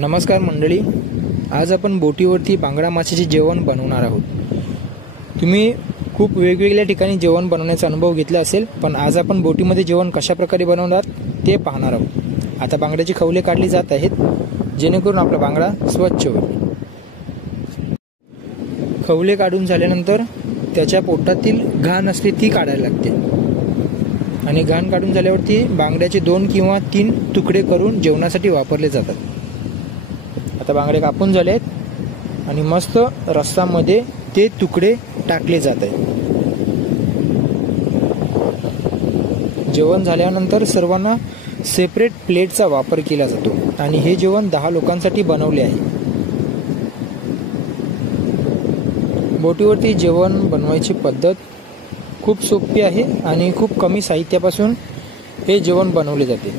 नमस्कार मंडळी, आज आपण बोटीवरती बांगडा माशाचे जेवण बनवणार आहोत। तुम्ही खूप वेगवेगळ्या ठिकाणी जेवण बनवण्याचा अनुभव घेतला असेल, पण आज आपण बोटीमध्ये जेवण कशा प्रकारे बनवणार ते पाहणार आहोत। आता बांगड्याची खवले काढली जात आहेत, जेणेकरून आपला बांगडा स्वच्छ होईल। खवले काढून झाल्यानंतर त्याच्या पोटातील घाण असते ती काढायला लागते आणि घाण काढून झाल्यावरती बांगड्याचे 2 किंवा 3 तुकडे करून जेवणासाठी वापरले जातात। आता बांगडे कापून झालेत आणि मस्त रस्सामध्ये ते तुकडे टाकले जात आहेत। जेवण झाल्यानंतर सर्वांना सेपरेट प्लेटचा वापर केला जातो आणि हे जेवण 10 लोकांसाठी बनवले आहे। बोटीवरती जेवण बनवायची पद्धत खूप सोपी आहे आणि खूप कमी साहित्यापासून हे जेवण बनवले जाते।